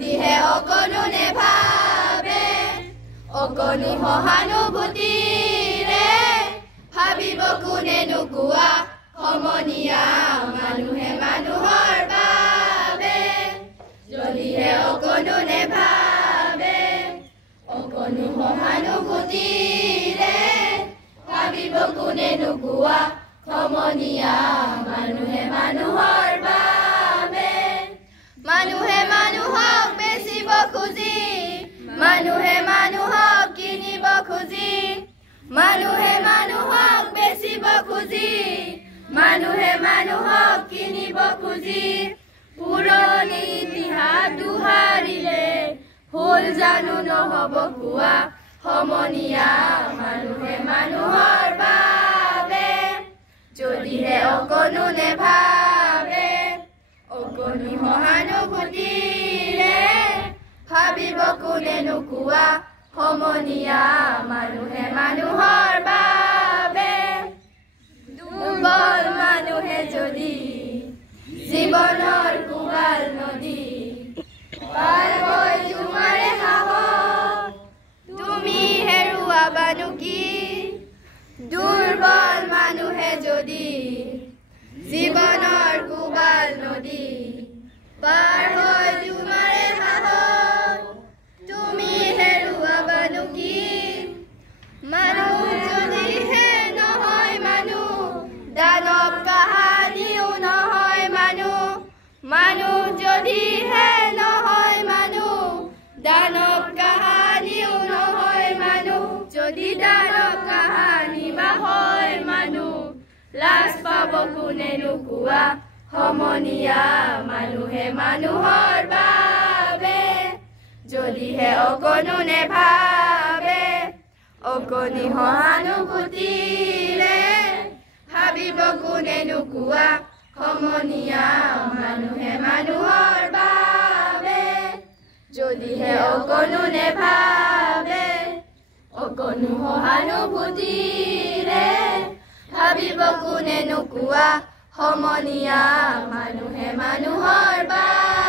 যদিহে অকণো নেভাবে অকণো সহানুভূতিৰে ভাবিব কোনেনো কোৱা সমনীয়া মানুহে মানুহৰ বাবে যদিহে অকণো নেভাবে অকণো সহানুভূতিৰে ভাবিব কোনেনো কোৱা সমনীয়া মানুহে মানুহৰ বাবে মানুহে মানুহক বেচিব খুজি মানুহে মানুহক কিনিব খুজি মানুহে মানুহক বেচিব খুজি মানুহে মানুহক কিনিব খুজি পুৰণি ইতিহাস দুহাৰিলে হ'ল জানো নহ'ব কোৱা সমনীয়া মানুহে মানুহৰ বাবে যদিহে অকণো নেভাবে অকণো সহানুভূতিৰে ভাবিব কোনেনো কোৱা সমনীয়া মানুহে মানুহৰ বাবে দুৰ্বল মানুহে যদি জীৱনৰ কোবাল নদী পাৰ হৈ তোমাৰে সাহস তুমি হেৰুৱাবানো কি দুৰ্বল মানুহে যদি জীৱনৰ কোবাল নদী পাৰ হৈ তোমাৰে সাহস তুমি হেৰুৱাবানো কি মানুহ যদিহে নহয় মানুহ দানৱ কাহানিও নহয় মানুহ মানুহ যদিহে নহয় মানুহ দানৱ কাহানিও নহয় মানুহ যদি দানৱ কাহানি বা হয় মানুহ লাজ পাব কোনেনো কোৱা সমনীয়া মানুহে মানুহৰ বাবে যদিহে অকণো নেভাবে অকণো সহানুভূতিৰে ভাবিব কোনেনো কোৱা সমনীয়া মানুহে মানুহৰ বাবে যদিহে অকণো নেভাবে অকণো সহানুভূতিৰে ভাবিব কোনেনো কোৱা সমনীয়া মানুহে মানুহৰ বাবে